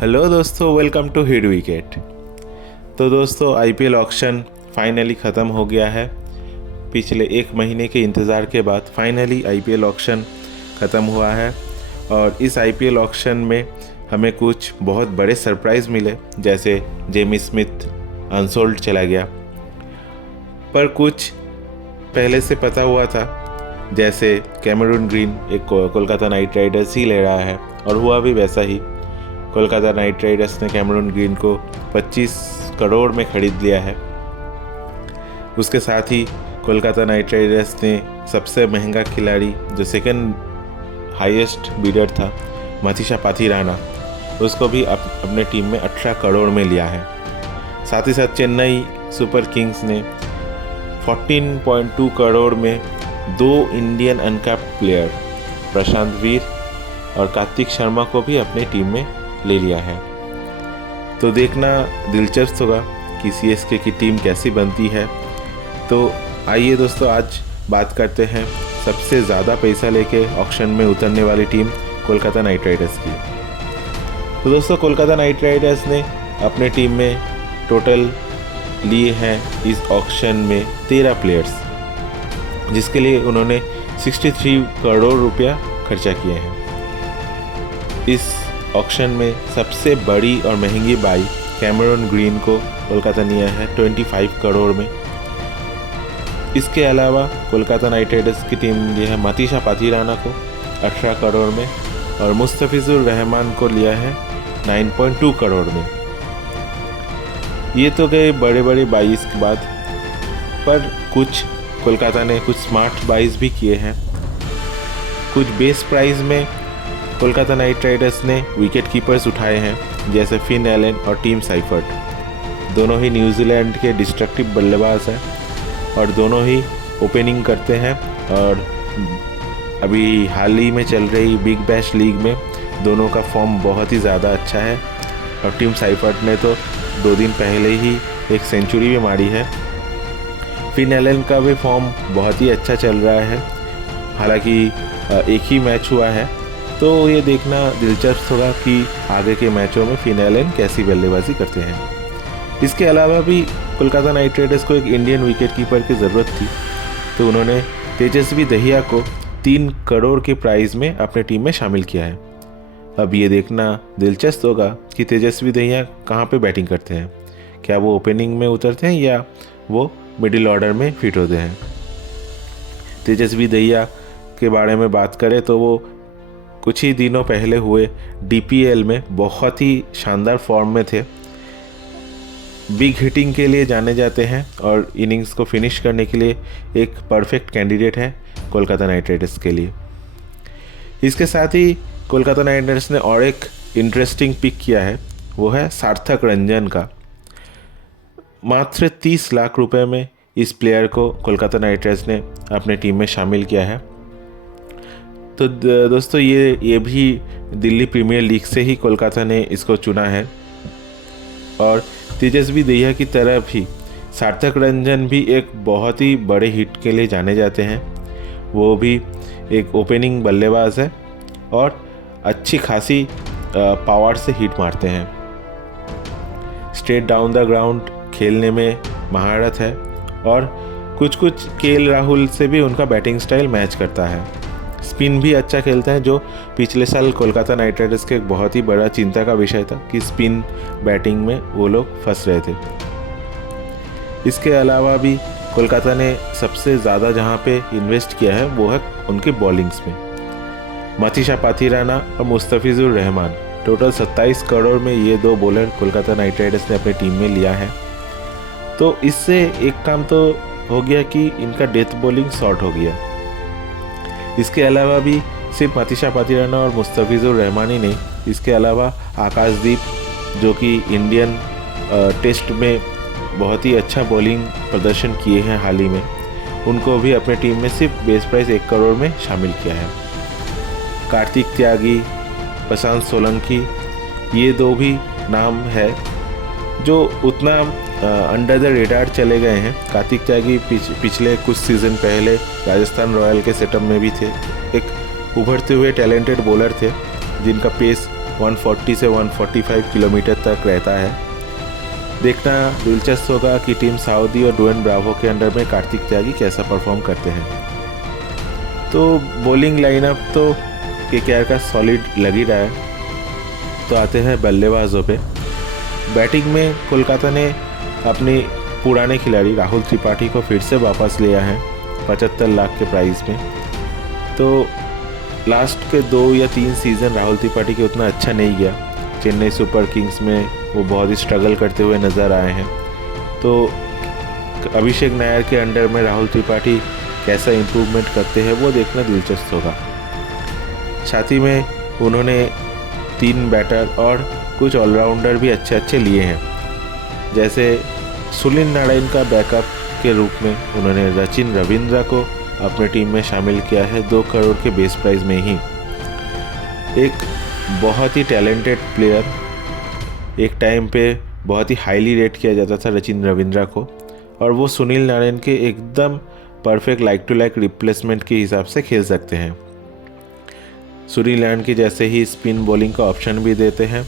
Hello दोस्तों, welcome to hit wicket. तो दोस्तों, आईपीएल ऑक्शन फाइनली ख़त्म हो गया है। पिछले एक महीने के इंतज़ार के बाद फाइनली आईपीएल ऑक्शन ख़त्म हुआ है और इस आईपीएल ऑक्शन में हमें कुछ बहुत बड़े सरप्राइज़ मिले, जैसे जेमी स्मिथ अनसोल्ड चला गया। पर कुछ पहले से पता हुआ था, जैसे कैमरून ग्रीन एक कोलकाता नाइट राइडर्स ही ले रहा है और हुआ भी वैसा ही। कोलकाता नाइट राइडर्स ने कैमरून ग्रीन को 25 करोड़ में खरीद लिया है। उसके साथ ही कोलकाता नाइट राइडर्स ने सबसे महंगा खिलाड़ी, जो सेकंड हाईएस्ट बिडर था, मथीशा पाथिराना, उसको भी अपने टीम में 18 करोड़ में लिया है। साथ ही साथ चेन्नई सुपर किंग्स ने 14.2 करोड़ में 2 इंडियन अनकैप्ड प्लेयर प्रशांत वीर और कार्तिक शर्मा को भी अपनी टीम में ले लिया है। तो देखना दिलचस्प होगा कि सीएसके की टीम कैसी बनती है। तो आइए दोस्तों, आज बात करते हैं सबसे ज़्यादा पैसा लेके ऑक्शन में उतरने वाली टीम कोलकाता नाइट राइडर्स की। तो दोस्तों, कोलकाता नाइट राइडर्स ने अपने टीम में टोटल लिए हैं इस ऑक्शन में 13 प्लेयर्स, जिसके लिए उन्होंने 63 करोड़ रुपया खर्चा किए हैं। इस ऑक्शन में सबसे बड़ी और महंगी बाई कैमरून ग्रीन को कोलकाता लिया है 25 करोड़ में। इसके अलावा कोलकाता नाइट राइडर्स की टीम ली है मथीशा पाथिराना को 18 करोड़ में और मुस्तफिजुर रहमान को लिया है 9.2 करोड़ में। ये तो गए बड़े बड़े बाईस के बाद, पर कुछ कोलकाता ने कुछ स्मार्ट बाइज भी किए हैं। कुछ बेस प्राइस में कोलकाता नाइट राइडर्स ने विकेट कीपर्स उठाए हैं, जैसे फिन एलन और टीम साइफर्ट। दोनों ही न्यूजीलैंड के डिस्ट्रक्टिव बल्लेबाज हैं और दोनों ही ओपनिंग करते हैं। और अभी हाल ही में चल रही बिग बैश लीग में दोनों का फॉर्म बहुत ही ज़्यादा अच्छा है और टीम साइफर्ट ने तो 2 दिन पहले ही एक सेंचुरी भी मारी है। फिन एलन का भी फॉर्म बहुत ही अच्छा चल रहा है, हालांकि एक ही मैच हुआ है, तो ये देखना दिलचस्प होगा कि आगे के मैचों में फिन एलन कैसी बल्लेबाजी करते हैं। इसके अलावा भी कोलकाता नाइट राइडर्स को एक इंडियन विकेट कीपर की ज़रूरत थी, तो उन्होंने तेजस्वी दहिया को 3 करोड़ के प्राइज़ में अपने टीम में शामिल किया है। अब ये देखना दिलचस्प होगा कि तेजस्वी दहिया कहाँ पे बैटिंग करते हैं। क्या वो ओपनिंग में उतरते हैं या वो मिडिल ऑर्डर में फिट होते हैं। तेजस्वी दहिया के बारे में बात करें तो वो कुछ ही दिनों पहले हुए डीपीएल में बहुत ही शानदार फॉर्म में थे। बिग हिटिंग के लिए जाने जाते हैं और इनिंग्स को फिनिश करने के लिए एक परफेक्ट कैंडिडेट है कोलकाता नाइट राइडर्स के लिए। इसके साथ ही कोलकाता नाइट राइडर्स ने और एक इंटरेस्टिंग पिक किया है, वो है सार्थक रंजन का। मात्र 30 लाख रुपए में इस प्लेयर को कोलकाता नाइट राइडर्स ने अपने टीम में शामिल किया है। तो दोस्तों, ये भी दिल्ली प्रीमियर लीग से ही कोलकाता ने इसको चुना है। और तेजस्वी दहिया की तरह भी सार्थक रंजन भी एक बहुत ही बड़े हिट के लिए जाने जाते हैं। वो भी एक ओपनिंग बल्लेबाज है और अच्छी खासी पावर से हिट मारते हैं। स्ट्रेट डाउन द ग्राउंड खेलने में महारत है और कुछ केएल राहुल से भी उनका बैटिंग स्टाइल मैच करता है। स्पिन भी अच्छा खेलता है, जो पिछले साल कोलकाता नाइट राइडर्स के एक बहुत ही बड़ा चिंता का विषय था कि स्पिन बैटिंग में वो लोग फंस रहे थे। इसके अलावा भी कोलकाता ने सबसे ज़्यादा जहाँ पे इन्वेस्ट किया है वो है उनके बॉलिंग्स में। मथीशा पाथिराना और मुस्तफिजुर रहमान, टोटल 27 करोड़ में ये 2 बॉलर कोलकाता नाइट राइडर्स ने अपनी टीम में लिया है। तो इससे एक काम तो हो गया कि इनका डेथ बॉलिंग शॉर्ट हो गया। इसके अलावा भी सिर्फ मथीशा पाथिराना और मुस्तफिजुर रहमान ही नहीं, इसके अलावा आकाशदीप, जो कि इंडियन टेस्ट में बहुत ही अच्छा बॉलिंग प्रदर्शन किए हैं हाल ही में, उनको भी अपने टीम में सिर्फ बेस प्राइस 1 करोड़ में शामिल किया है। कार्तिक त्यागी, प्रशांत सोलंकी, ये 2 भी नाम है जो उतना अंडर द रेडार चले गए हैं। कार्तिक त्यागी पिछले कुछ सीज़न पहले राजस्थान रॉयल के सेटअप में भी थे। एक उभरते हुए टैलेंटेड बॉलर थे जिनका पेस 140 से 145 किलोमीटर तक रहता है। देखना दिलचस्प होगा कि टीम साउदी और डुएन ब्रावो के अंडर में कार्तिक त्यागी कैसा परफॉर्म करते हैं। तो बॉलिंग लाइनअप तो केकेआर का सॉलिड लग ही रहा है। तो आते हैं बल्लेबाजों पे। बैटिंग में कोलकाता ने अपने पुराने खिलाड़ी राहुल त्रिपाठी को फिर से वापस लिया है 75 लाख के प्राइस में। तो लास्ट के 2 या 3 सीज़न राहुल त्रिपाठी के उतना अच्छा नहीं गया। चेन्नई सुपर किंग्स में वो बहुत ही स्ट्रगल करते हुए नज़र आए हैं। तो अभिषेक नायर के अंडर में राहुल त्रिपाठी कैसा इम्प्रूवमेंट करते हैं वो देखना दिलचस्प होगा। साथ ही में उन्होंने 3 बैटर और कुछ ऑलराउंडर भी अच्छे लिए हैं। जैसे सुनील नारायण का बैकअप के रूप में उन्होंने रचिन रविंद्रा को अपने टीम में शामिल किया है 2 करोड़ के बेस प्राइस में ही। एक बहुत ही टैलेंटेड प्लेयर, एक टाइम पे बहुत ही हाईली रेट किया जाता था रचिन रविंद्रा को, और वो सुनील नारायण के एकदम perfect like to like replacement के हिसाब से खेल सकते हैं। सुनील नारायण के जैसे ही स्पिन बॉलिंग का ऑप्शन भी देते हैं।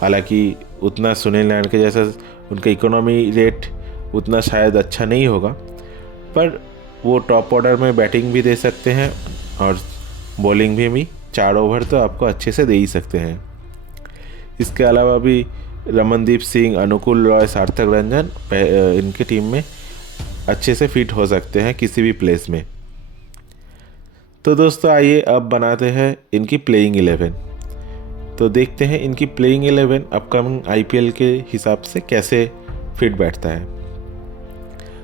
हालांकि उतना सुनील नारायण के जैसा उनका इकोनॉमी रेट उतना शायद अच्छा नहीं होगा, पर वो टॉप ऑर्डर में बैटिंग भी दे सकते हैं और बॉलिंग भी 4 ओवर तो आपको अच्छे से दे ही सकते हैं। इसके अलावा भी रमनदीप सिंह, अनुकूल रॉय, सार्थक रंजन इनकी टीम में अच्छे से फिट हो सकते हैं किसी भी प्लेस में। तो दोस्तों आइए अब बनाते हैं इनकी प्लेइंग 11। तो देखते हैं इनकी प्लेइंग 11 अपकमिंग आईपीएल के हिसाब से कैसे फिट बैठता है।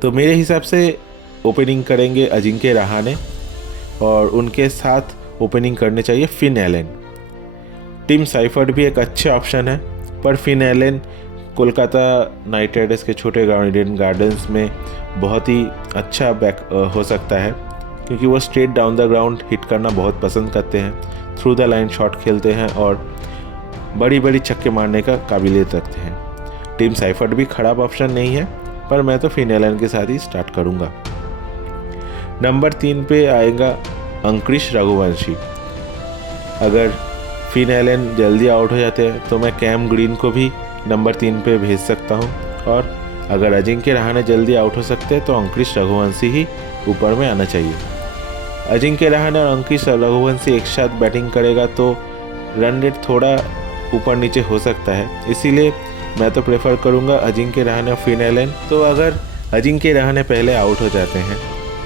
तो मेरे हिसाब से ओपनिंग करेंगे अजिंक्य रहाणे और उनके साथ ओपनिंग करने चाहिए फिन एलन। टिम साइफर्ट भी एक अच्छे ऑप्शन है, पर Finn Allen Kolkata night Riders के छोटे ग्राउंड ईडन गार्डन्स में बहुत ही अच्छा बैक हो सकता है, क्योंकि वो straight down the ground hit करना बहुत पसंद करते हैं, थ्रू द लाइन शॉट खेलते हैं और बड़ी छक्के मारने का काबिलियत रखते हैं। टिम साइफर्ट भी खराब ऑप्शन नहीं है, पर मैं तो फिन एलन के साथ ही स्टार्ट करूँगा। नंबर 3 पे आएगा अंकुरिश रघुवंशी। अगर फिन एलन जल्दी आउट हो जाते हैं तो मैं कैम ग्रीन को भी नंबर 3 पे भेज सकता हूँ, और अगर अजिंक्य रहाणे जल्दी आउट हो सकते हैं तो अंकुरिश रघुवंशी ही ऊपर में आना चाहिए। अजिंक्य रहाणे और अंकुरिश रघुवंशी एक साथ बैटिंग करेगा तो रन रेट थोड़ा ऊपर नीचे हो सकता है, इसीलिए मैं तो प्रेफर करूँगा अजिंक्य रहाणे और फिन एलन। तो अगर अजिंक्य रहाणे पहले आउट हो जाते हैं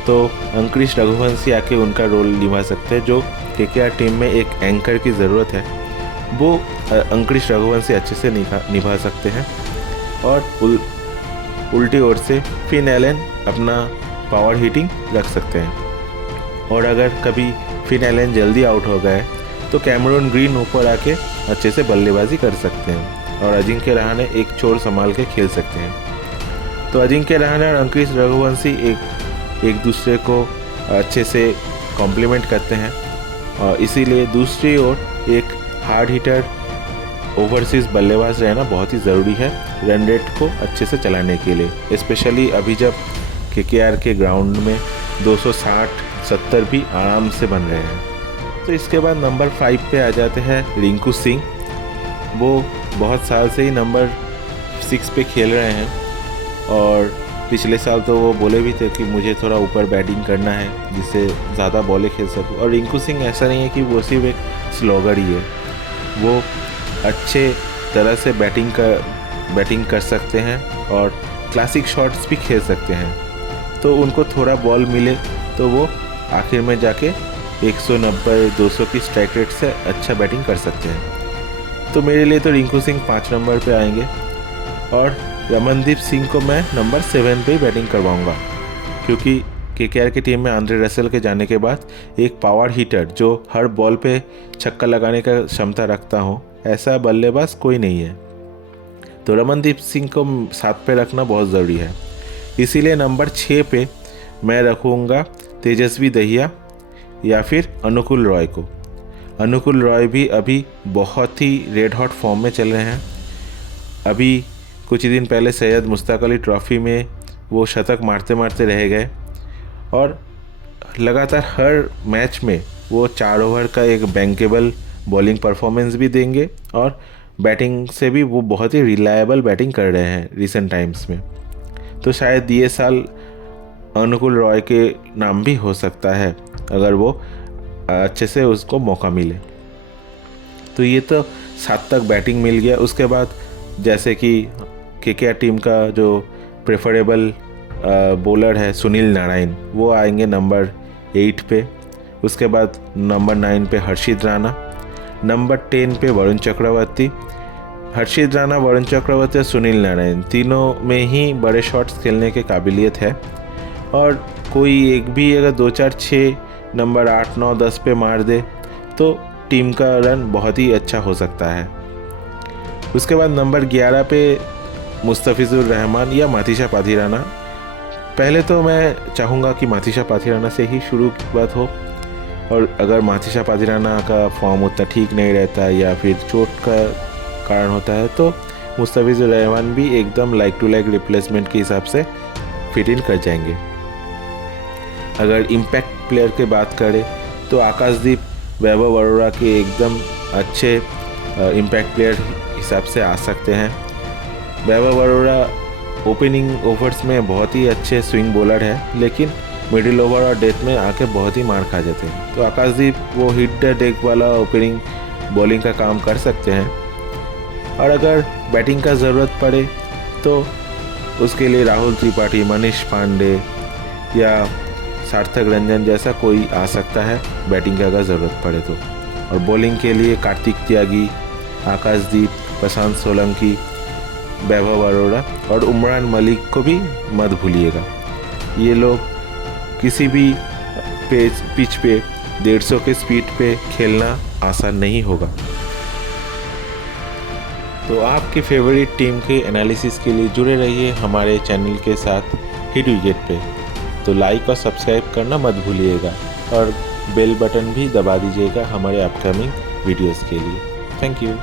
तो अंकुरिश रघुवंशी आके उनका रोल निभा सकते हैं। जो केकेआर टीम में एक एंकर की ज़रूरत है वो अंकुरिश रघुवंशी अच्छे से निभा सकते हैं, और उल्टी ओर से फिन एलन अपना पावर हिटिंग रख सकते हैं। और अगर कभी फिन एलन जल्दी आउट हो गए तो कैमरून ग्रीन ऊपर आके अच्छे से बल्लेबाजी कर सकते हैं और अजिंक्य रहाणे एक छोर संभाल के खेल सकते हैं। तो अजिंक्य रहाणे और अंकुरिश रघुवंशी एक दूसरे को अच्छे से कॉम्प्लीमेंट करते हैं, और इसीलिए दूसरी ओर एक हार्ड हिटर ओवरसीज बल्लेबाज रहना बहुत ही ज़रूरी है रन रेट को अच्छे से चलाने के लिए, स्पेशली अभी जब केकेआर के ग्राउंड में 260-70 भी आराम से बन रहे हैं। तो इसके बाद नंबर 5 पे आ जाते हैं रिंकू सिंह। वो बहुत साल से ही नंबर 6 पे खेल रहे हैं, और पिछले साल तो वो बोले भी थे कि मुझे थोड़ा ऊपर बैटिंग करना है जिससे ज़्यादा बॉलें खेल सकूँ। और रिंकू सिंह ऐसा नहीं है कि वो सिर्फ एक स्लोगर ही है, वो अच्छे तरह से बैटिंग कर सकते हैं और क्लासिक शॉट्स भी खेल सकते हैं। तो उनको थोड़ा बॉल मिले तो वो आखिर में जाके 190-200 की स्ट्राइक रेट से अच्छा बैटिंग कर सकते हैं। तो मेरे लिए तो रिंकू सिंह 5 नंबर पे आएंगे, और रमनदीप सिंह को मैं नंबर 7 पे बैटिंग करवाऊंगा, क्योंकि केकेआर की टीम में आंद्रे रसेल के जाने के बाद एक पावर हिटर जो हर बॉल पे छक्का लगाने का क्षमता रखता हो ऐसा बल्लेबाज कोई नहीं है। तो रमनदीप सिंह को 7 पे रखना बहुत ज़रूरी है। इसीलिए नंबर 6 पे मैं रखूँगा तेजस्वी दहिया या फिर अनुकूल रॉय को। अनुकूल रॉय भी अभी बहुत ही रेड हॉट फॉर्म में चल रहे हैं। अभी कुछ ही दिन पहले सैयद मुश्ताक अली ट्रॉफ़ी में वो शतक मारते मारते रह गए, और लगातार हर मैच में वो 4 ओवर का एक बैंकेबल बॉलिंग परफॉर्मेंस भी देंगे और बैटिंग से भी वो बहुत ही रिलायबल बैटिंग कर रहे हैं रिसेंट टाइम्स में। तो शायद ये साल अनुकूल रॉय के नाम भी हो सकता है अगर वो अच्छे से उसको मौका मिले। तो ये तो 7 तक बैटिंग मिल गया। उसके बाद जैसे कि केकेआर टीम का जो प्रेफरेबल बॉलर है सुनील नारायण, वो आएंगे नंबर 8 पे। उसके बाद नंबर 9 पे हर्षित राणा, नंबर 10 पे वरुण चक्रवर्ती। हर्षित राणा, वरुण चक्रवर्ती और सुनील नारायण तीनों में ही बड़े शॉट्स खेलने के काबिलियत है और कोई एक भी अगर 2 4 6 नंबर 8 9 10 पे मार दे तो टीम का रन बहुत ही अच्छा हो सकता है। उसके बाद नंबर 11 पे मुस्तफिजुर रहमान या माथिशा पाथिराना। पहले तो मैं चाहूँगा कि माथिशा पाथिराना से ही शुरुआत हो, और अगर माथिशा पाथिराना का फॉर्म उतना ठीक नहीं रहता है या फिर चोट का कारण होता है तो मुस्तफिजुर रहमान भी एकदम लाइक टू लाइक रिप्लेसमेंट के हिसाब से फिट इन कर जाएंगे। अगर इम्पैक्ट प्लेयर की बात करें तो आकाशदीप वैभव अरोड़ा के एकदम अच्छे इम्पैक्ट प्लेयर हिसाब से आ सकते हैं। वैभव अरोड़ा ओपनिंग ओवर्स में बहुत ही अच्छे स्विंग बॉलर है, लेकिन मिडिल ओवर और डेथ में आके बहुत ही मार खा जाते हैं। तो आकाशदीप वो हिट द डेक वाला ओपनिंग बॉलिंग का काम कर सकते हैं, और अगर बैटिंग का ज़रूरत पड़े तो उसके लिए राहुल त्रिपाठी, मनीष पांडे या सार्थक रंजन जैसा कोई आ सकता है बैटिंग की अगर ज़रूरत पड़े तो। और बॉलिंग के लिए कार्तिक त्यागी, आकाशदीप, प्रशांत सोलंकी, वैभव अरोड़ा और उमरान मलिक को भी मत भूलिएगा। ये लोग किसी भी पिच पे 150 के स्पीड पे खेलना आसान नहीं होगा। तो आपके फेवरेट टीम के एनालिसिस के लिए जुड़े रहिए हमारे चैनल के साथ हिट विकेट पे। तो लाइक और सब्सक्राइब करना मत भूलिएगा और बेल बटन भी दबा दीजिएगा हमारे अपकमिंग वीडियोस के लिए। Thank you.